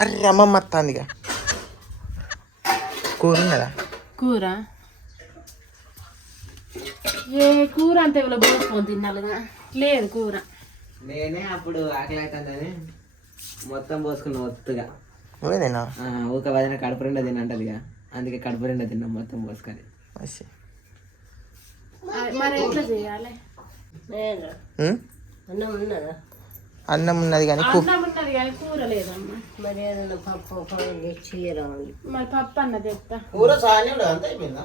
అరే అమ్మమ్మ వస్తుందిగా. కూర ఉన్నదా? కూర ఏ కూర అంటే ఇవాళ పోసుకొని తినాలిగా. లేదు కూర. నేనే అప్పుడు ఆకలి అవుతుందని మొత్తం పోసుకున్నా ఒత్తుగా. నువ్వేనా? ఊక వదిన కడుపు రెండా తినంటదిగా, అందుకే కడుపు రెండా తిన్నా మొత్తం పోసుకొని. మరి ఎట్లా చేయాలి? అన్నం ఉన్నది కానీ అన్నం ఉన్నది కానీ కూర లేదమ్మా. మరి ఏదైనా పప్పు చీరాలి. మరి పప్పు అన్నది ఎత్తా. కూర సానే అంత అయిపోయిందా?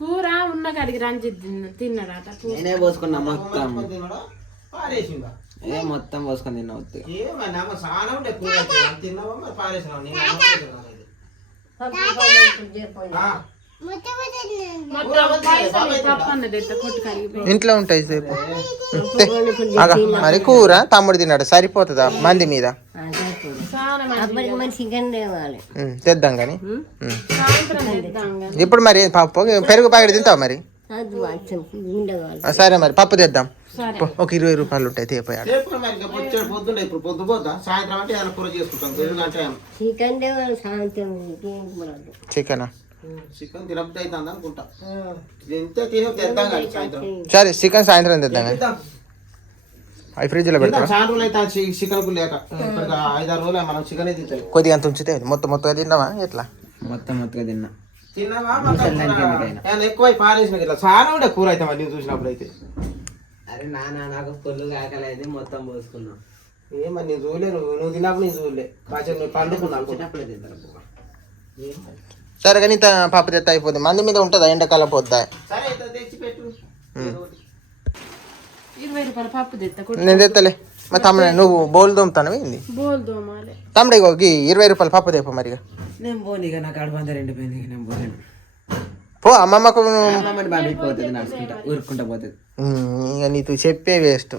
కూర ఉన్న కడిగి రంజిత్ తిన్నాడట. నేనే పోసుకున్నా మొత్తం. ఏ మొత్తం పోసుకొని తిన్నా ఒత్తుగా. ఇంట్లో ఉంటాయి సేపు. మరి కూర తమ్ముడు తిన్నాడు సరిపోతుందా మంది మీద? తెద్దాం కానీ ఇప్పుడు మరి పప్పు పెరుగు ప్యాకెట్ తింటావు మరి? సరే మరి పప్పు తెద్దాం. ఒక 20 రూపాయలు ఉంటాయి తేపోయాడు. చికెనా? సరే చికెన్ సాయంత్రం తెద్దాం. అవి ఫ్రిడ్జ్ లో పెడతాం. కొద్దిగా అంత ఉంచితే మొత్తం తిన్నావా ఎట్లా? మొత్తం తిన్నా. ఎక్కువ పారేసిన చాలా ఉండే కూర అయితే మళ్ళీ చూసినప్పుడు అయితే. అరే నాకు పొల్లుగా ఆకలి అయితే మొత్తం పోసుకున్నాం. ఏమని నేను చూడలేను, నువ్వు తిన్నప్పుడు నేను చూడలే. కాసేపు పండుకున్నాను. సరే కానీ ఇంత పప్పు తెత్త అయిపోతుంది. మంది మీద ఉంటుందా ఎండాకాలం పోద్దా? 20 రూపాయల పప్పు తెత్తా. నేను తెత్తలే. మరి తమ్ముడు నువ్వు బౌల్ తోముతాను ఏంది? బోల్ దోమాలి. తమ్ముడు ఇగో 20 రూపాయల పప్పు తెప్ప మరిగా. నేను పోనీ ఇక నాకు అడవంత రెండిపోయింది. నేను పోలేను. పో అమ్మమ్మకు పోతుంది నడుచుకుంటా ఊరుకుంటా పోతుంది. ఇక నీకు చెప్పే వేస్ట్.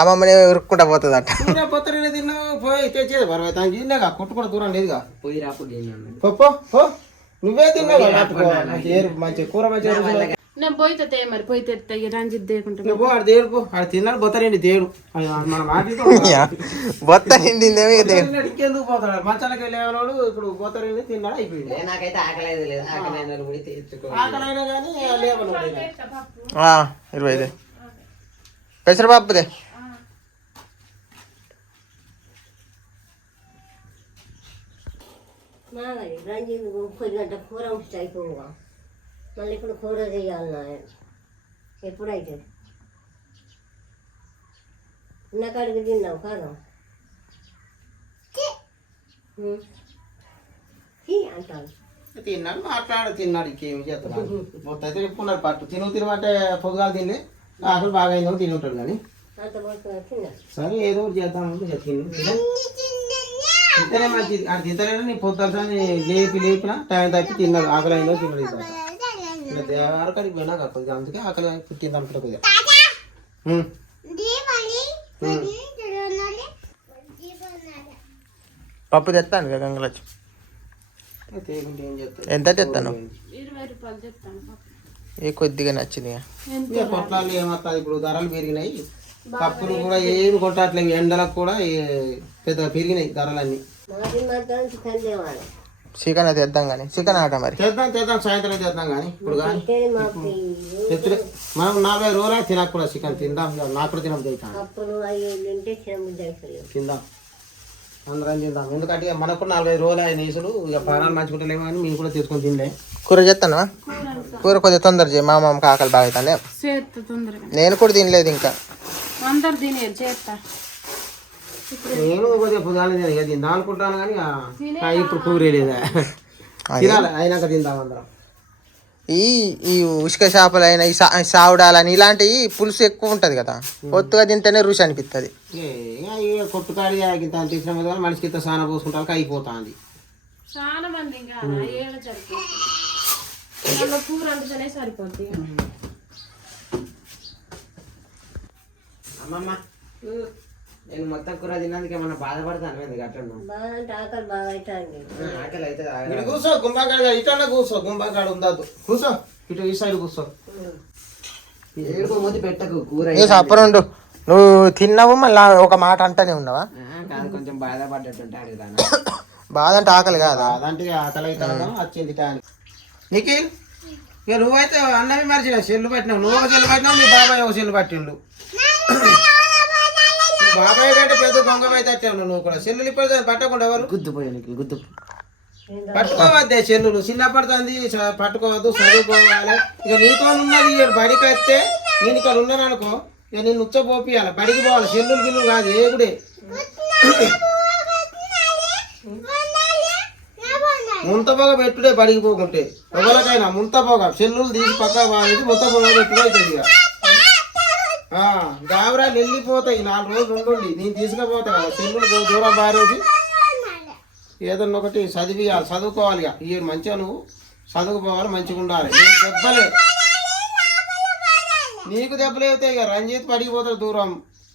అమ్మమ్మనే ఉరుక్కుంటా పోతుంది అట. కొట్టుకుంటా దూరం లేదుగా. పోయి రాపు నువ్వే తిన్నావు మంచి కూర మంచిగా. నేను పోయితే మరి పోయితే రంజిత్ దేకుంటా తిన్నాడు బొత్తరండి దేవుడు. బొత్త నిండిందేమో ఇంకెందుకు పోతాడు? మంచాలకి వెళ్ళేవాడు ఇప్పుడు బొత్తరండి తిన్నాడు అయిపోయింది. నాకైతే ఆకలి లేదు. ఆకలైనా కానీ 25 పెసరపప్పుదే. రంజిత్ 30 గంట కూర ఉంటే అయిపోగా. మళ్ళీ ఇప్పుడు కూర చేయాలి. ఎప్పుడైతే ఉన్నకాడికి తిన్నావు కాదు అంటాను. తిన్నాడు తిన్నాడు ఇంకేమి చేస్తాడు. మొత్తం అయితే చెప్పుకున్నాడు పట్టు తినమంటే పొద్దుగాలు తిని ఆకలి బాగా అయిందో తిని ఉంటాడు కానీ. సరే ఏదో ఒకటి చేద్దామంటే తింటేనే మంచిది. అది తింటలేడు నీ పొద్దున లేపినా టైం తప్పి తిన్నాడు. ఆకలి అయిందో తిన్నాడు. దేవారకాడికి పోయినా కొద్దిగా అందుకే ఆకలి పుట్టింది అనుకుంటా కొద్దిగా. పప్పు తెస్తాను కదా గంగలచ్చు. ఎంత తెస్తాను? 20 రూపాయలు తెస్తాను. ఏ కొద్దిగా నచ్చింది. కొట్లాలు ఏమవుతుంది ఇప్పుడు ధరలు పెరిగినాయి. పప్పులు కూడా ఏమి కొట్టట్లేదు. ఎండలకు కూడా పెద్ద పెరిగినాయి ధరలన్నీ. చికెన్ తెద్దాం కానీ చికెన్ ఆట మరి తెద్దాం సాయంత్రం తెద్దాం కానీ ఇప్పుడు కానీ మనం 40 రోజులు తినక కూడా చికెన్ తిందాం. నాకు కూడా తినడం తిందాం అందరం తిందాం. ఎందుకంటే మనకు 45 రోజులు ఆయన నీసులు ఇక ప్రాణాలు మంచుకుంటలేమో కానీ మేము కూడా తీసుకొని తినలే. కూర చేస్తాను. కూర కొద్దిగా తొందర చేయి. మా అమ్మకి ఆకలి బాగా అవుతాను. నేను కూడా తినలేదు ఇంకా. నేను కొద్దిగా పొద్దుగానే తిందాం అనుకుంటాను కానీ ఇప్పుడు కూర లేదా తినాలి. అయినాక తిందాం అందరం. ఈ ఉసుక చేపలు అయినా ఈ సావుడాలని ఇలాంటివి పులుసు ఎక్కువ ఉంటుంది కదా. కొత్తగా తింటేనే రుచి అనిపిస్తుంది. కొట్టుకాడి తీసిన కదా మనిషికి ఇంత సానా పోసుకుంటానికి అయిపోతుంది. చాలా మంది కూర అంటేనే సరిపోతుంది. అమ్మమ్మ నేను మొత్తం కూర తిన్నందుకు ఏమన్నా బాధపడతాను. కూర్చో గుంబాకాడ ఇటన్నా కూర్చో. గుంబాకాడ ఉండదు. కూర్చో ఇటు ఈ సైడ్ కూర్చో. ఏడుకోమోది పెట్టకు కూర సప్పనుండు. నువ్వు తిన్నావు మళ్ళీ ఒక మాట అంటానే ఉన్నావా? కాదు కొంచెం బాధపడ్డట్టుంటే అడుగుతాను. బాధ అంటే ఆకలి కాదా? అదంటే ఆకలి అయితే వచ్చింది టైం. నిఖిల్ ఇక నువ్వైతే అన్నవి మర్చినా సెల్లు పట్టినావు. నువ్వు ఒక సెల్లు పట్టినావు, మీ బాబాయ్ ఒక సెల్లు పట్టిండు. బాబాయ్ కంటే పెద్ద దొంగ అయితే వచ్చావు నువ్వు కూడా. సెల్లులు ఇప్పుడు పట్టకుండా ఎవరు గుద్దుపోయాను గుద్దు. పట్టుకోవద్దే సెల్లులు. చిన్నపడుతుంది పట్టుకోవద్దు, చదువుకోవాలి. ఇక నీతో ఉన్నది బడికి వస్తే నేను ఇక్కడ ఉన్నాను అనుకో, ఇక నేను ఉచ్చపోపియాలి, బడికి పోవాలి. సెల్లులు గిల్లులు కాదు ఏగుడే. ముంతపోగ పెట్టుడే బడికి పోకుంటే ఎవరికైనా ముంతపోగ సెల్లులు తీసి పక్క బాగా ముంతపోగ పెట్టుడే అవుతుంది. ఇక గాబరాలు వెళ్ళిపోతాయి 4 రోజులు ఉండండి. నేను తీసుకుపోతా కదా సెల్లులు దూరం బారేసి ఏదన్నా ఒకటి చదివియాలి, చదువుకోవాలి. ఇక ఈ మంచిగా నువ్వు చదువుకోవాలి, మంచిగా ఉండాలి. దెబ్బలే నీకు దెబ్బలు అవుతాయి. ఇక రంజిత్ పడిపోతాడు దూరం,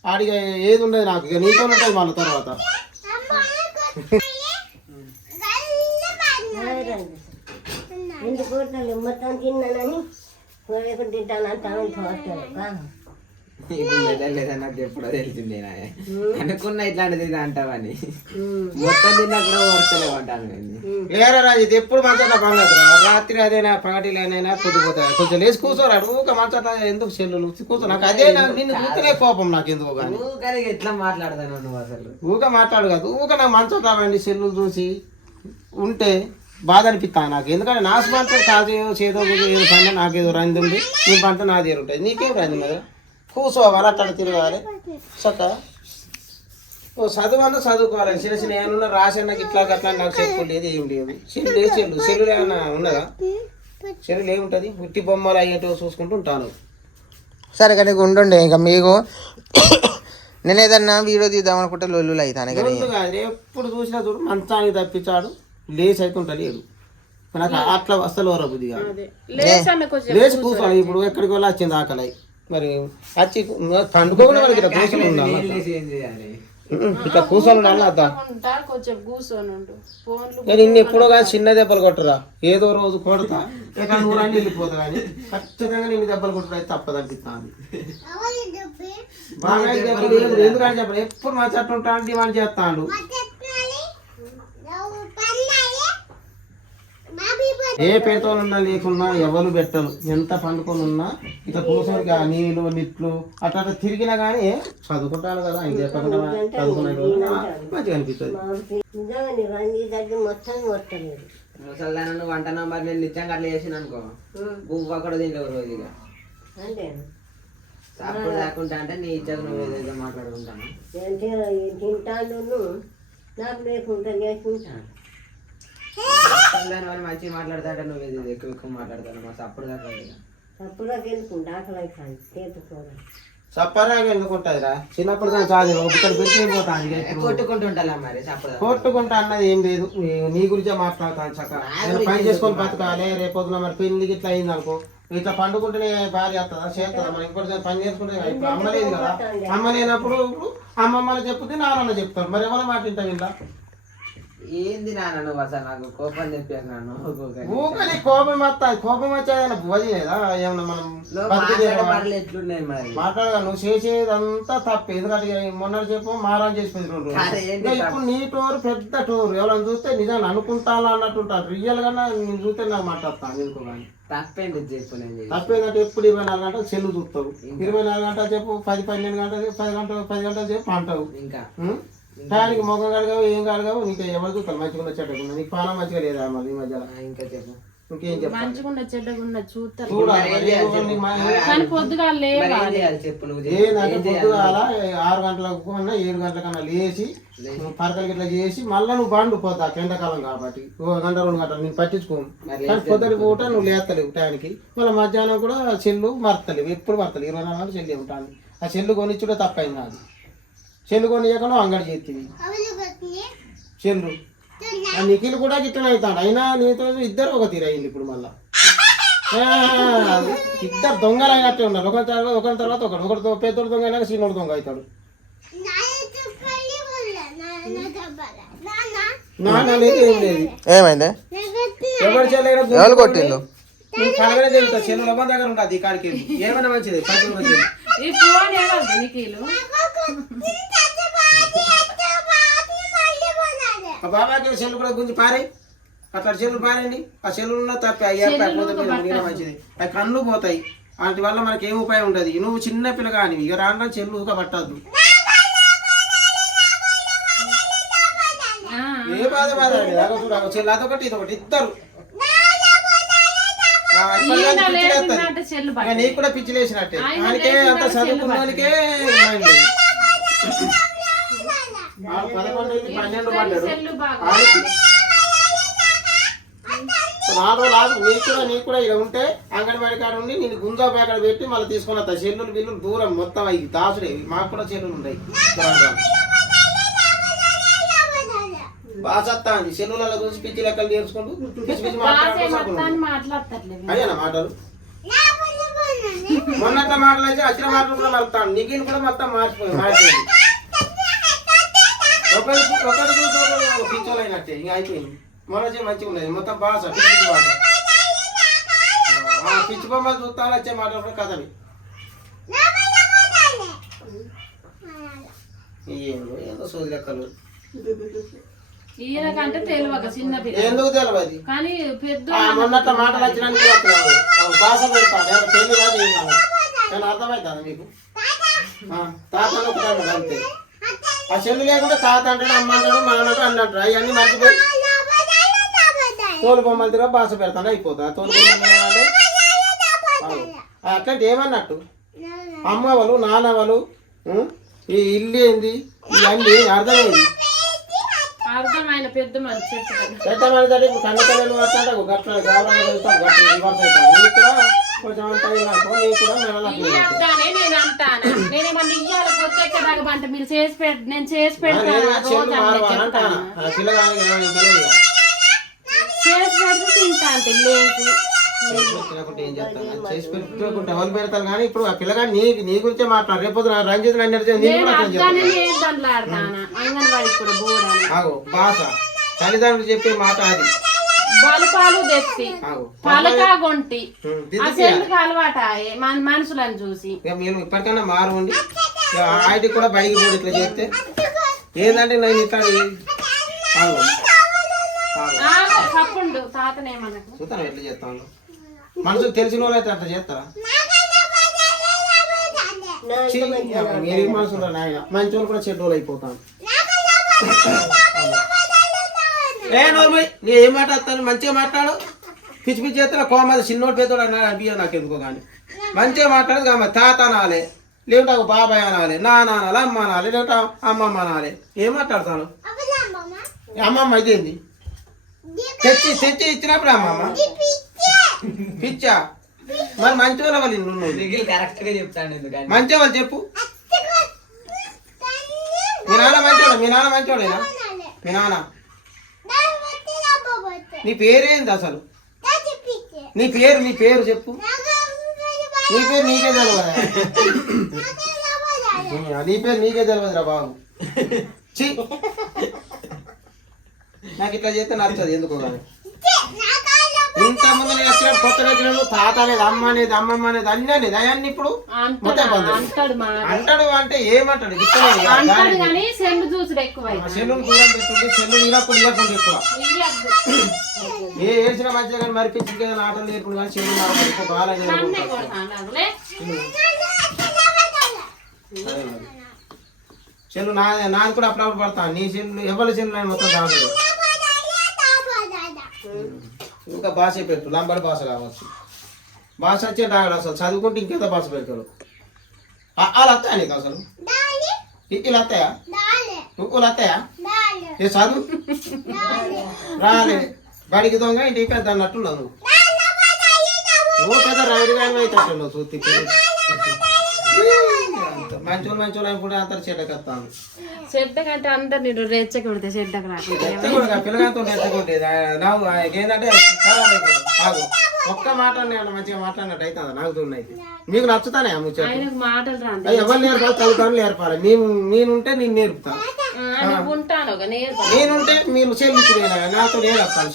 ఆడిగా ఏది ఉండదు నాకు. ఇక నీతో ఉంటాయి మన తర్వాత. ఎందుకు కొడతాను మొత్తం తిన్నానని కూరకు తింటాను అంటాను తోడతాను. ఇప్పుడు మెదలేదా నాకు ఎప్పుడో తెలిసిందే. అనుకున్నా ఇట్లాంటిది అంటావని. మొత్తం తిన్నా కూడా ఓర్చలేవు అంటాను. లేరా రాజిత్ ఎప్పుడు మంచట్లా పండదు. రాత్రి అదేనా పగటిలోనైనా పొద్దుపోతాయి. కొంచెం లేచి కూర్చోరాడు ఊక మంచట్లా ఎందుకు సెల్లులు కూర్చో. నాకు అదే నిన్ను చూస్తేనే కోపం నాకు ఎందుకు. కానీ ఎట్లా మాట్లాడతాను నువ్వు అసలు? ఊక మాట్లాడు కాదు, ఊక నాకు మంచట్లా రండి సెల్లులు చూసి ఉంటే బాధ అనిపిస్తా నాకు. ఎందుకంటే నా స్మంతో కాదు చేదో ఏదో పని నాకేదో రంది ఉంది, నీ పంట నా దగ్గర ఉంటుంది. నీకేం రంది మరి కూర్చోవాలి, అట్లా తిరగాలి చక్క. ఓ చదువు అన్న చదువుకోవాలి. చిన్న చిన్న ఏమన్నా రాసి నాకు ఇట్లా అట్లా నాకు చెప్పలేదు, ఏం లేదు. సెల్లు లేదు, సెల్లులు ఏమన్నా ఉన్నదా? సెల్లులు ఏముంటుంది, ఉట్టి బొమ్మలు అయ్యేటో చూసుకుంటూ ఉంటాను. సరే కానీ ఉండండి. ఇంకా మీకు నేను ఏదన్నా వీడియో తీద్దాం అనుకుంటే లొల్లులు అవుతాను కానీ కాదు. ఎప్పుడు చూసినా చూడు మంచానికి తప్పించాడు, లేచి అయితే ఉంటాడు. నాకు అట్లా అసలు వరబుద్ది కాదు. లేచి కూర్చోవాలి. ఇప్పుడు ఎక్కడికి వెళ్ళి వచ్చింది ఆకలి, మరి వచ్చి పండుకోకుండా మనకి ఇట్లా కూర్చొని ఉండాలి. ఇట్లా కూర్చొని ఉండాలి. అద్దా నిన్ను ఎప్పుడో కానీ చిన్న దెబ్బలు కొట్టరా, ఏదో రోజు కొడతా ఇక నువ్వు రండి వెళ్ళిపోతా. కానీ ఖచ్చితంగా నిన్ను దెబ్బలు కొట్టడం అయితే తప్పదనిపిస్తాను. బాగా దెబ్బలు ఎందుకంటే చెప్పాలి, ఎప్పుడు మా చట్టం ఉంటాను డిమాండ్ చేస్తాడు. ఏ పేరుతో ఉన్నా లేకున్నా ఎవరు పెట్టరు. ఎంత పండుకొని ఉన్నా ఇట్లా కూర్చోనికి ఆ నీళ్ళు నిట్లు అట్లా అట్లా తిరిగినా కానీ చదువుకుంటాను కదా ఆయన చెప్పకుండా చదువుకునే మంచిగా అనిపిస్తుంది. ముసల్దాన నువ్వు వంట నంబర్ నేను నిత్యంగా అట్లా చేసిన అనుకో, పువ్వు అక్కడ దీంట్లో రోజు ఇక అప్పుడు లేకుండా అంటే నీ ఇచ్చాక నువ్వు ఏదైతే మాట్లాడుకుంటాను తింటాను నాకు లేకుండా చేసుకుంటాను. వాళ్ళు మంచిగా మాట్లాడతాంటే నువ్వు ఇది ఎక్కువ మాట్లాడతాను మా అప్పుడు అప్పుడుదాకా వెళ్ళుకుంటా ఆకలి అవుతాను చేతుకోవడం. సప్పరాగా ఎందుకుంటుందిరా, చిన్నప్పుడు దాని చాలు ఒకటి పెట్టిపోతాను కొట్టుకుంటుంటా మరి. కొట్టుకుంటా అన్నది ఏం లేదు, నీ గురించే మాట్లాడతాను. చక్కగా పని చేసుకొని బతకాలి. రేపొద్దున మరి పెళ్లికి ఇట్లా అయింది అనుకో, ఇట్లా పండుకుంటేనే భార్య వస్తుందా చేస్తుందా? మరి ఇంకోటి పని చేసుకుంటే ఇప్పుడు అమ్మ లేదు కదా. అమ్మ లేనప్పుడు అమ్మమ్మని చెప్తే నాన్న చెప్తారు. మరి ఎవరు మాట వింటావు? ఇంట్లో ఏంది నాన్న నువ్వు అసలు నాకు కోపం చెప్పాను. నన్ను ఊకని కోపం వస్తాయి. కోపం వచ్చేదన్న భోజ లేదా ఏమన్నా మనం ఎట్లున్నాయి మరి మాట్లాడగా నువ్వు చేసేదంతా తప్పే. ఎందుకంటే మొన్న చెప్పు మారాన్ చేసిపోయింది 2 రోజులు. ఇప్పుడు నీ టోరు పెద్ద టోరు. ఎవరైనా చూస్తే నిజంగా అనుకుంటాను అన్నట్టు ఉంటారు. రియల్ గా నేను చూస్తే నాకు మాట్లాడతాను ఎందుకు కానీ. తప్పేంటి చెప్పు. తప్పేందంటే ఎప్పుడు 24 గంటలు సెల్లు చూస్తావు. 24 గంటలు చెప్పు 10-12 గంటలు 10 గంటలు చెప్పు అంటావు. ఇంకా టయానికి మొగం కడగావు ఏం కడగావు. నీకు ఎవరు చూస్తారు మంచిగా ఉన్న చెడ్డకుండా? నీకు పాలన మంచిగా లేదా మరి ఈ మధ్యలో? ఇంకా చెప్పు ఇంకేం చెప్పాలి? మంచిగా చెడ్డగుండా చూస్తారు. పొద్దుగాల 6 గంటలకు కన్నా 7 గంటల కన్నా లేచి పరకలు గిట్లా చేసి మళ్ళీ నువ్వు బండు పోతా. ఎండాకాలం కాబట్టి 1 గంట 2 గంటలు నేను పట్టించుకోను. కానీ పొద్దుటి పూట నువ్వు లేస్తలేవు టయానికి. మళ్ళీ మధ్యాహ్నం కూడా చెల్లు మరతలేవు. ఎప్పుడు మరతలేవు 24 గంటలు చెల్లి ఉంటాను. ఆ చెల్లు కొనిచ్చుడే తప్పైంది కాదు. చెల్లు కొనియకుండా అంగడి చేస్తుంది చెల్లు. నిఖిల్ కూడా గిట్లనే అవుతాడు. అయినా నీతో ఇద్దరు ఒక తీరు అయింది. ఇప్పుడు మళ్ళా ఇద్దరు దొంగలు అయినట్టే ఉన్నారు. ఒకరి తర్వాత ఒకరితో పెద్దోడు దొంగ అయినాక చిన్నోడు దొంగ అవుతాడు. ఏం లేదు. ఏమైంది? ఎవరు చెల్లైనా కొట్టిండు కలగనే తెలుగుతా. చెల్లు లబ్బం దగ్గర ఉంటుంది. ఈ కాడికి ఏమైనా మంచిది. ఈ ఫోన్ ఏమన్నా ఎనికీలు ఆ బాబాకి సెల్లు కూడా గుంజి పారే అట్లా చెల్లు పారేయండి ఆ చెల్లులో తప్ప మంచిది ఆ కళ్ళు పోతాయి వాటి వల్ల మనకి ఏం ఉపాయం ఉంటుంది నువ్వు చిన్న పిల్లగాని ఇక రాను చెల్లు ఊక పట్టద్దు ఏ బాధ బాధ చెల్లు అదొకటి ఇదొకటి ఇద్దరు నీకు కూడా పిచ్చి లేచినట్టే ఆయనకే అంత చదువుకున్నానికే 11 12 పడ్డాడు 4 రోజులు నీకు కూడా ఇలా ఉంటే అంగన్వాడి కాడ ఉండి నేను గుంజా ప్యాకెట్ పెట్టి మళ్ళీ తీసుకుని వస్తా చెల్లులు బిల్లులు దూరం మొత్తం అవి దాసుడే మాకు కూడా చెల్లులు ఉంటాయి బాగా చత్తా అండి చెల్లుల గురించి పిచ్చి లెక్కలు నేర్చుకుంటూ పిచ్చి పిచ్చి అయ్యా మాటలు మొన్నట్ల మాటలు అయితే వచ్చిన మాటలు కూడా మలుతాను నిఖిల్ కూడా మొత్తం మార్చిపోయింది ఒకటి చూసి పిచ్చోలు అయినట్టే ఇంకా అయిపోయింది మొన్న మంచిగా ఉన్నది మొత్తం బాస పిచ్చి బాస పిచ్చి బొమ్మలు చూస్తాను వచ్చే మాటలు కూడా కథవి ఏదో సోది లెక్కలు ఈయనకంటే తెలియక చిన్న పిల్ల ఎందుకు తెలియదు కానీ పెద్ద మొన్నట్ల మాటలు వచ్చినానికి భాష పెడతాను తెలియదు కాదు ఏం కాదు నేను అర్థమవుతాను మీకు తాతలు ఒకటి అంతే ఆ చెల్లు లేకుండా తాత అంటాడు అమ్మ అంటాడు మానడు అన్నట్టు అవన్నీ మర్చిపోయి తోలు బొమ్మలు తిరిగి భాష పెడతాను అయిపోతా తోలు బొమ్మలు అంటే అట్లాంటి ఏమన్నట్టు అమ్మవలు నాన్నవలు ఈ ఇల్లు ఏంది ఇవన్నీ అర్థమైంది అర్థమైన పెద్ద మనిషి చెప్తాను పెద్ద మనిషి ఇప్పుడు కన్నకళ్ళు పట్టాడు గట్ల గౌరవంగా వెళ్తాం గట్ల రివర్స్ అవుతాం నీకు కూడా కొంచెం అంతా నీకు కూడా ఇయ్యొద్దానే నేను అంటాను నేనేమన్నా ఇయ్యాలి పొద్దుదాకా అంటే మీరు చేసి నేను చేసి పెడతాను పిల్లగానికి చేసి పెడితే తింటా అంటే లేదు ఏం చేస్తాను చేసి పెట్టుకుంటే ఎవరు పెడతారు కానీ ఇప్పుడు ఆ పిల్లగాని నీ గురించే మాట్లాడు రేపు రంజిత్ భాష తల్లిదండ్రులు చెప్పే మాట అది బలుపాలు తెచ్చి పలకాగొంటి అలవాట మనుషులను చూసి మేము ఇప్పటికైనా మారుండి ఆయనకి కూడా బయటికి పోయి ఇట్లా చేస్తే ఏంటంటే నేను ఇట్లా తప్పుండు తాతనేమన్నకు చూస్తాను ఎట్లా చేస్తాను మనుషులు తెలిసిన వాళ్ళు అయితే అట్లా చేస్తారా మీరు మనుషులు నాయన మంచి వాళ్ళు కూడా చెడ్డోళ్ళు అయిపోతాను నీ ఏం మాట్లాడతాను మంచిగా మాట్లాడు పిచ్చి పిచ్చి చేస్తాను కోమది చిన్నోడు పెద్దోడు అన్న బియ్యం నాకు ఎందుకో కానీ మంచిగా మాట్లాడదు కామ తాత అనాలి లేకుంటే ఒక బాబాయ్ అనాలి నాన్న అనాలి అమ్మ అనాలి లేకుంటే అమ్మమ్మ అనాలి ఏం మాట్లాడతాను అమ్మమ్మ అయితే ఏంది తెచ్చి ఇచ్చినప్పుడు అమ్మమ్మ పిచ్చా మరి మంచి వాళ్ళ వాళ్ళు నువ్వు కరెక్ట్ గా చెప్తాను మంచి వాళ్ళు చెప్పు మీ నాన్న మంచివాడేనా మీ నాన్న నీ పేరేంది అసలు నీ పేరు చెప్పు నీ పేరు నీకే తెలియదా నీ పేరు నీకే తెలియదురా బాబు నాకు ఇట్లా చేస్తే నచ్చదు ఎందుకో కానీ ఇంతకుముందు నేను వచ్చిన కొత్తగా వచ్చినప్పుడు తాత అనేది అమ్మ అనేది అమ్మమ్మ అనేది అన్నీ అనేది అవన్నీ ఇప్పుడు అంటాడు అంటే ఏమంటాడు సెల్లు దూరం పెట్టుంటే సెల్లు ఇవ్వకుండా ఎక్కువ ఏ ఏడ్చిన మంచిగా కానీ మరి పిచ్చి ఆటలు నేర్పుడు కానీ చెల్లు బాగా చెల్లు నాది కూడా అప్పుడప్పుడు పడతాను నీ చెల్లు ఎవరి చెల్లు నేను మొత్తం దాడు ఇంకా భాష పెట్టు లంబడి భాష కావచ్చు భాష వచ్చే రాగడు అసలు చదువుకుంటే ఇంకేదో భాష పెడతాడు వాళ్ళు వస్తాయా నీకు అసలు ఇట్లు వస్తాయా నువ్వులు వస్తాయా ఏ చదువు రాలే బడికి దొంగ ఇంటికి పెద్ద అన్నట్టున్నావు నువ్వు పెద్ద రైడ్గా అవుతావు చూస్తే మంచోళ్ళు అనుకుంటే అందరు చెడ్డకెత్తాను చెడ్డకంటే అందరు నేను రెచ్చకి పెడితే చెడ్డకు రాకుండా పిల్లగాతో రెచ్చగొట్టేది నాకు ఏంటంటే కాదు ఒక్క మాట మంచిగా మాట్లాడినట్టు అవుతుంది నాకు చూడైతే మీకు నచ్చుతానే మాటలు ఎవరు నేర్పాలి తల్లిదండ్రులు నేర్పాలి నేనుంటే నేను నేర్పుతాను నేనుంటే మీరు చెల్లించి నాతో నేర్పుతాను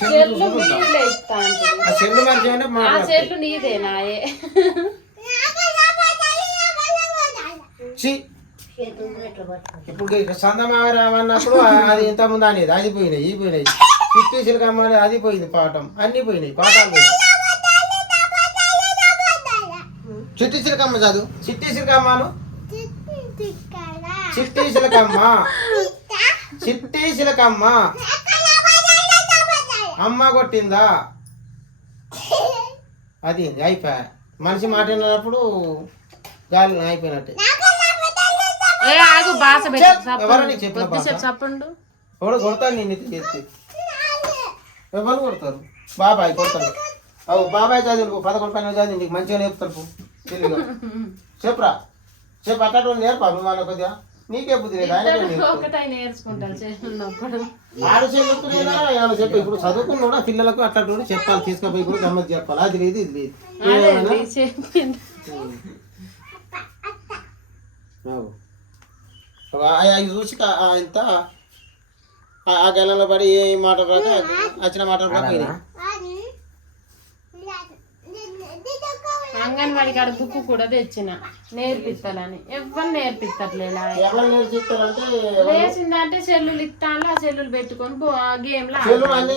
చెల్లు మంచిగా మాట్లాడు నీదేనా చేతులు ఎట్లా పట్టుకుంటాం ఇప్పుడు సందమామ రామన్నప్పుడు అది ఇంతకుముందు అనేది అది పోయినాయి ఈ పోయినాయి చిట్టి చిలకమ్మ అనేది అది పోయింది పాఠం అన్నీ పోయినాయి పాఠాలు పోయినాయి చిట్టి చిలకమ్మ చదువు చిట్టి చిలకమ్మను చిట్టి చిలకమ్మ చిట్టి చిలకమ్మ అమ్మ కొట్టిందా అది అయిపోయా మనిషి మాట్లాడినప్పుడు గాలి అయిపోయినట్టే ఏ ఆగు బాస ఎవరని చెప్పిన కొద్దిసేపు చెప్పండు ఎవడు కొడతాను నేను ఇది చేస్తే ఎవరు కొడతారు బాబాయ్ కొడతాను అవు బాబాయ్ చదువు 11 12 చదివి నీకు మంచిగా నేర్పుతారు తెలియదు చెప్పురా చెప్పు అట్లా నేర్పా వాళ్ళ కొద్దిగా నీకే బుద్ధి లేదు ఆయన ఒకటై నేర్చుకుంటాను చేసినప్పుడు ఆడు చెల్లుతున్నా చెప్పి ఇప్పుడు చదువుకుని కూడా పిల్లలకు అట్లా చెప్పాలి తీసుకుపోయి కూడా గమ్మత్ చెప్పాలి అది లేదు ఇది లేదు అవి చూసి ఇంత ఆ గెలలో పడి ఏ మాట రాక వచ్చిన మాట రాక అంగన్వాడి కాడ బుక్ కూడా తెచ్చిన నేర్పిస్తానని ఎవరు నేర్పిస్తట్లేలా ఎవరు నేర్పిస్తారంటే లేచిందంటే సెల్లులు ఇస్తాను ఆ సెల్లులు పెట్టుకొని గేమ్ లా చెల్లు అన్నీ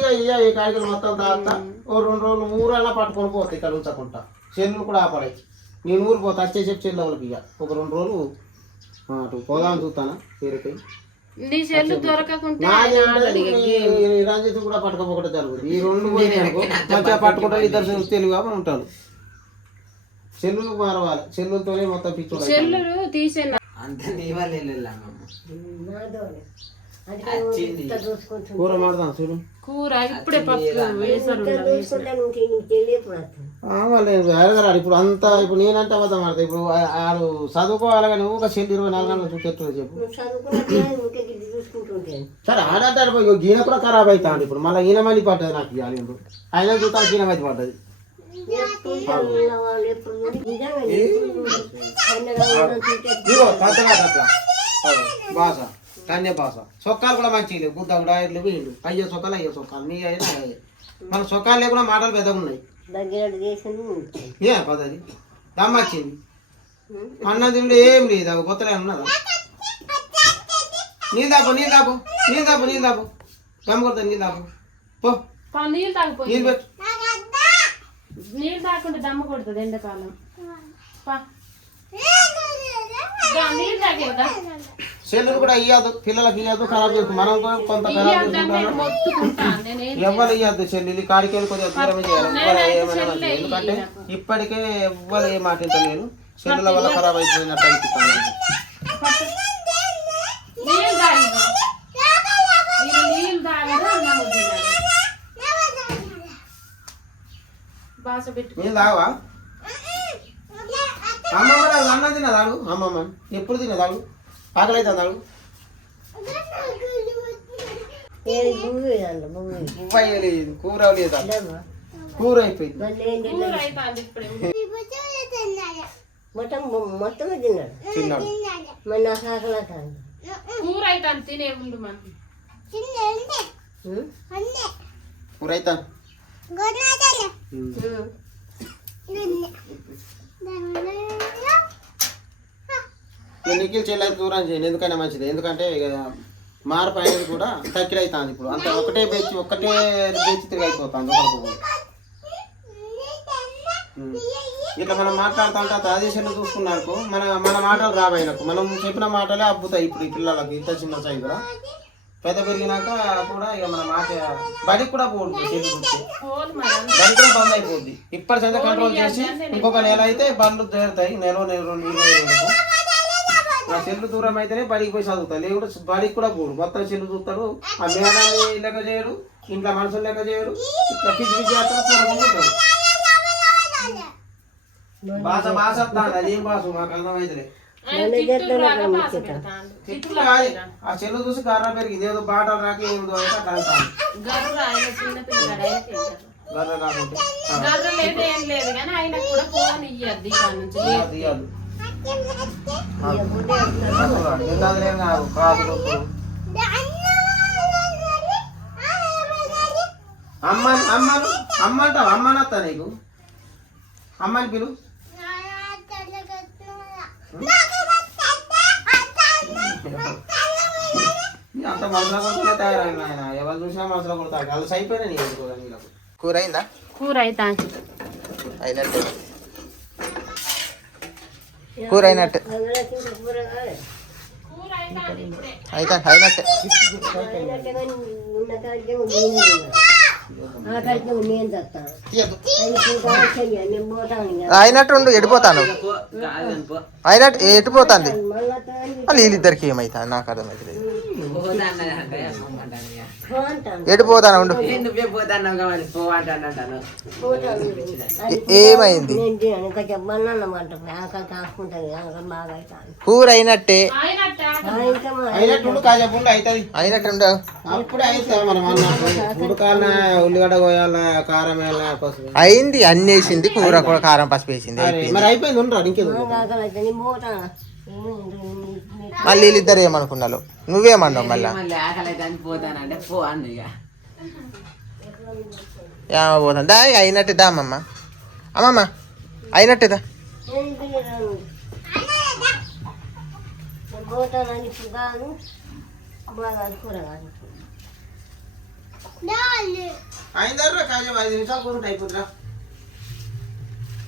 ఈ కాయలు మొత్తం తాగుతా ఓ 2 రోజులు 3 అలా పట్టుకొని పోతాయి ఇక్కడ ఉంచకుండా చెల్లు కూడా ఆపడాయి నేను ఊరు పోతా వచ్చే చెప్పి చెల్లు వాళ్ళకి ఇక ఒక 2 రోజులు అటు పోదామని చూస్తాను పేరుకి నీ సెల్లు దొరకకుంటే రంజిత్ కూడా పట్టుకోపోకుండా జరుగుతుంది ఈ 2 పోయినాయి అనుకో మంచిగా పట్టుకుంటారు ఇద్దరు తెలుగుగా ఉంటారు చెల్లులు మారవాలి చెల్లులతోనే మొత్తం పిచ్చి సెల్లులు తీసేనా అంత నీ వాళ్ళు వెళ్ళామమ్మ కూర మాడదాం చూడు కూర ఇప్పుడే పప్పు వేసారు వాళ్ళు ఇప్పుడు అంతా ఇప్పుడు నేనంటే అబద్ధం ఆడతా ఇప్పుడు వాళ్ళు చదువుకోవాలి కానీ ఒక చెల్లి 24 గంటలు చూపెట్టు చెప్పు సరే ఆడంటే ఈయన కూడా ఖరాబ్ అవుతాడు ఇప్పుడు మళ్ళీ ఈయన మళ్ళీ పడ్డది నాకు ఇవ్వాలి ఆయన చూస్తా ఈయన మధ్య పడ్డది భాష కన్య భాష సొక్కాలు కూడా మంచిగా లేవు గుద్ద డైర్లు వీళ్ళు అయ్యో సొక్కాలు నీ అయినా మన సొక్కాలు లేకుండా మాటలు పెద్దగా ఉన్నాయి ఏ పదది దమ్మచ్చింది అన్న తిండి ఏం లేదు అవి కొత్తలే ఉన్నదా నీళ్ళు దాపు గమ్మ కొడతా నీళ్ళు దాపు పో నీళ్ళు తాగిపోయి నీళ్ళు పెట్టు నీళ్ళు తాకుంటే దమ్మ కొడుతుంది ఎండాకాలం నీళ్ళు తాగేదా సెల్లులు కూడా ఇవ్వద్దు పిల్లలకి ఇవ్వద్దు ఖరాబ్ చేస్తుంది మనం కొంత ఖరాబ్ చేసుకుంటాం ఎవరు ఇవ్వద్దు చెల్లి కాడికి వెళ్ళి కొద్దిగా దూరమే చేయాలి ఏమైనా ఎందుకంటే ఇప్పటికే ఎవ్వరు ఏ మాట ఇంటలేరు సెల్లుల వల్ల ఖరాబ్ అయిపోయినట్టు అనిపిస్తాను నేను తావా అమ్మమ్మ అన్నం తినదాడు అమ్మమ్మ ఎప్పుడు తినదాడు ఆకలి అయితే అన్నాడు కూర లేదా కూర అయిపోయింది మొత్తం తిన్నాడు తిన్నాడు మరి నాకు ఆకలి అవుతాను కూర అయితే తినే ఉండు మనం కూర అవుతాను నిఖిల్ చెల్లెని దూరం చేయండి ఎందుకైనా మంచిది ఎందుకంటే మార్పు అనేది కూడా తక్కిడి అవుతుంది ఇప్పుడు అంత ఒకటే బెచ్చి తిరిగి అయిపోతుంది ఒకరికి ఇట్లా మనం మాట్లాడుతుంటే అదే చెల్లు చూసుకున్నాకు మన మాటలు రాబోయినకు మనం చెప్పిన మాటలే అబ్బుతాయి ఇప్పుడు ఈ పిల్లలకి ఇంత చిన్న సైజు కూడా పెద్ద పెరిగినాక కూడా ఇక మన మాట బడికి కూడా పోతుంది చెల్లు చూస్తే బడి కూడా బంద్ అయిపోద్ది ఇప్పటి చంద కంట్రోల్ చేసి ఇంకొక నెల అయితే బండ్లు చేరుతాయి నెల 20 రోజులకు ఆ చెల్లు దూరం అయితేనే బడికి పోయి చదువుతాడు లేకుంటే బడికి కూడా పోడు మొత్తం చెల్లు చూస్తాడు ఆ మేడాన్ని లెక్క చేయడు ఇంట్లో మనుషులు లెక్క చేయడు ఇట్లా పిచ్చి పిచ్చి చేస్తాడు పూర్వకుంటాడు భాష వస్తాడు అదేం భాష మాకు అర్థమైతే ఆ చెల్లు చూసి కర్ర పెరిగింది ఏదో బాటలు రాక ఏదో అయితే అట్లా అంటాను గర్ర కాకుంటే అమ్మనత్తా నీకు అమ్మని పిలు మనసులో కొడుకునే తయారైన ఆయన ఎవరు చూసినా మనసులో కొడతాడు వాళ్ళు అయిపోయినా నీ నీళ్ళకు కూర అయిందా? కూర అయితే అయినట్టే. కూర అయినట్టే. అయితే అయినట్టే. అయినట్టు ఉండు. ఎడిపోతాను అయినట్టు ఎటుపోతాంది మళ్ళీ వీళ్ళిద్దరికి ఏమైతుంది నాకు అర్థమైతే. ఎడిపోతాను ఉండు. ఏమైంది? కూర అయినట్టే. అయినట్టు ఉండు. అప్పుడే అయితే మనం ఉడకాల ఉల్లిగడ్డ కోయాల కారం వేయాల పసుపు అయింది. అన్ని వేసింది. కూర కూడా కారం పసుపు వేసింది. మరి అయిపోయింది ఉండరా ఇంకేదో మళ్ళీ వీళ్ళిద్దరు ఏమనుకున్నాను నువ్వేమన్నావు మళ్ళా పోతాను దా అయినట్టే దా అమ్మమ్మ. అమ్మమ్మ అయినట్టేదా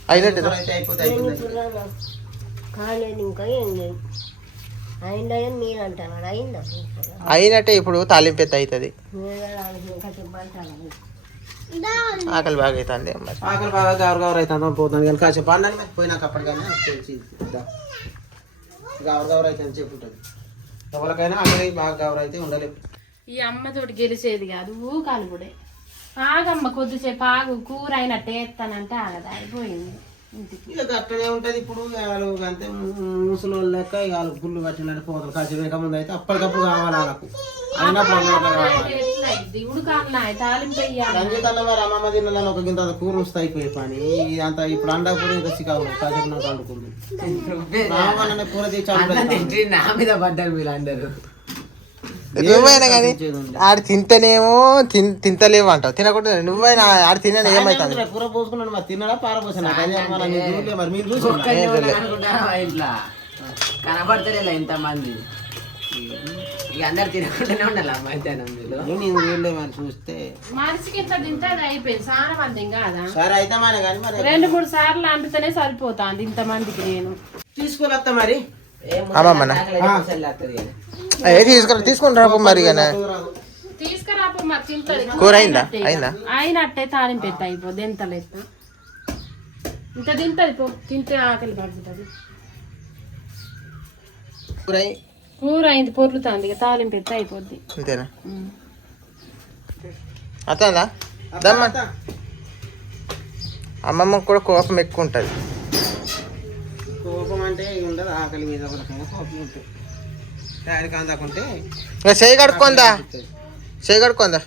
అయినట్టేదా అయినట్టే. ఇప్పుడు తాలింపు ఎత్త అవుతుంది. ఆకలి బాగా అవుతుంది. ఆకలి బాగా గవర్ అవుతుంది పోతుంది కానీ కాసేపు అన్నాను పోయినాక అప్పటికైనా తెలిసి గవర్ అయితే అని చెప్పుంటుంది. ఎవరికైనా ఆకలి బాగా గవర్ అయితే ఉండలేదు. ఈ అమ్మతోటి గెలిచేది కాదు ఊకాలు కూడా. ఆగమ్మ కొద్దిసేపు ఆగు కూర అయినట్టే ఎత్తానంటే ఆగదు. అయిపోయింది ఇంటికి. ఇక అక్కడే ఉంటది. ఇప్పుడు వాళ్ళు అంతే ముసలి లెక్క ఇక వాళ్ళు గుళ్ళు పట్టినట్టు పోతారు. కాసేపు వెనక ముందు అయితే అప్పటికప్పుడు కావాలి వాళ్ళకు. సంగీతంలో మరి అమ్మమ్మ తిన్నాలని ఒక గింత కూర వస్తే అయిపోయే పని అంత. ఇప్పుడు అండకూర ఇంకా చికాకు కాసేపు నాకు వండుకుంది. కూర తెచ్చి నా మీద పడ్డారు వీళ్ళందరూ. నువ్వైనా కానీ ఆడు తింటేనేమో తింటలేవు అంటావు. తినకుండా నువ్వైనా ఆడు తిన ఏమైతుంది? కూర పోసుకున్నాడు మరి తిన్నాడా పారపోసా మరి మీరు చూసి ఇంట్లో కనపడతలే ఇంతమంది. ఇక అందరు తినకుండానే ఉండాలి మధ్యాహ్నం. మరి చూస్తే మనిషికి ఇంత తింటే అయిపోయింది. చాలా మంది కాదా సరే అయితే మరి కానీ మరి 2-3 సార్లు అంటుతేనే సరిపోతాంది ఇంతమందికి. నేను తీసుకుని మరి అమ్మమ్మనా తీసుకుంటా మరి. తీసుకురాపో మరి తింటది. కూర అయిందా? అయిందా? అయినట్టే తాలింపు ఎత్త అయిపోద్ది. ఎంత లెక్క ఇంత తింటది పో. తింటే ఆకలి పడుతుంది. కూర అయింది పొర్లుతుంది. ఇక తాలింపు ఎత్త అయిపోద్ది. అంతేనా? అతనా దమ్మ. అమ్మమ్మకు కూడా కోపం ఎక్కువ ఉంటుంది. కోపం అంటే ఉండదు. ఆకలి మీద కోపం ఉంటుంది. దానికి అందకుంటే చేయి కడుక్కుందా. చేయి కడుక్కుందా.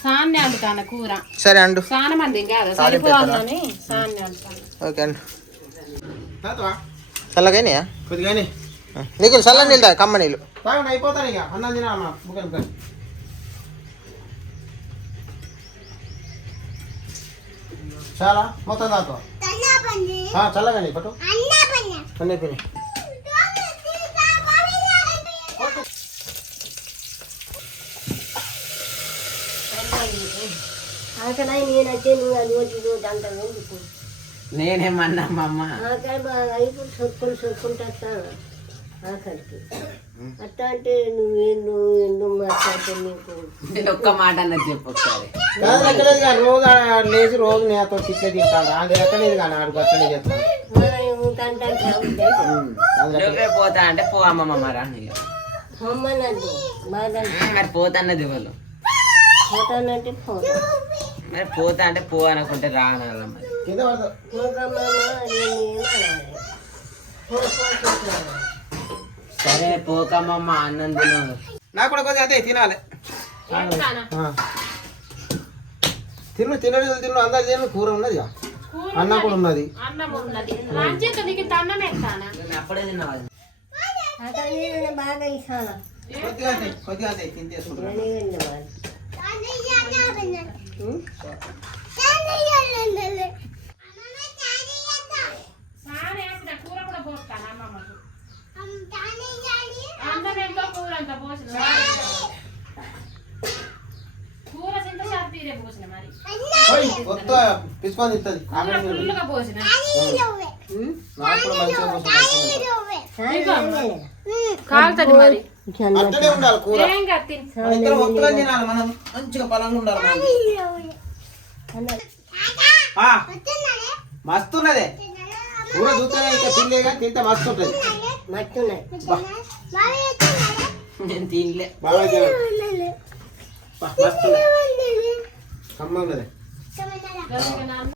సాన్ని వండుతాను కూర. సరే అండు. చాలా మంది కాదా సరిపోవాలని సాన్ని వండుతాను. ఓకే అండి. చల్లగానే కొద్దిగానే నీకు చల్ల నీళ్ళు కమ్మ నీళ్ళు తాగండి అయిపోతాను. ఇక అన్నం తినా బుక్కలు చాలా మొత్తం దాకా చల్లగాని పట్టు అన్నీ పిని ఆకలి నేనైతే నువ్వు అది వచ్చి అంటాను. నేనేమన్నా మా అమ్మ ఆకలి బాగా ఇప్పుడు సొక్కుంటా ఆకలికి అట్లా అంటే నువ్వు మాట్లాడితే నీకు నేను ఒక్క మాట అన్నది చెప్పు ఒకసారి. రోజు లేచి రోజు నేతో చిట్లే తింటాను. అది ఎక్కడేది కానీ ఆడికి అట్లనే చేస్తాను. నువ్వే పోతా అంటే పో అమ్మమ్మ మరి పొమ్మన్నది బాగా మరి పోతాన్నది వాళ్ళు. పోతానంటే పోతా మరి పోతా అంటే పో అనుకుంటే రానాల మరి. కింద పడతావు. సరే పోకమ్మమ్మ అన్నం తిను. నాకు కూడా కొద్దిగా అదే తినాలి. తిను అందరు తిను. కూర ఉన్నది అన్నం కూడా ఉన్నది. అప్పుడే తిన్నావా? బాగా ఇస్తాను కొద్దిగా తింటేసుకుంటాను. కూర కూడా పోస్తాను అమ్మమ్మకు. మరి పోయి, కొత్త పిసుకొని తింటది. ఆకలి మీద ఉంది. ఫుల్గా పోసిన నాకు కూడా మంచిగా పోసి కాలుతుంది మరి అట్టనే ఉండాలి కూర. ఏం కాదు తిని. మన ఇద్దరం ఒక్కగా తినాలి, మనం మంచిగా బలంగా ఉండాలి మనం. ఆ, మస్తున్నదే కూర చూస్తేనే ఇక తినలేగా, తింటే మస్తు ఉంటుంది. మట్టున్నాయి నేను తినలే. బాగా తినాలి. మస్తు ఖమ్మం కదా. గదిగా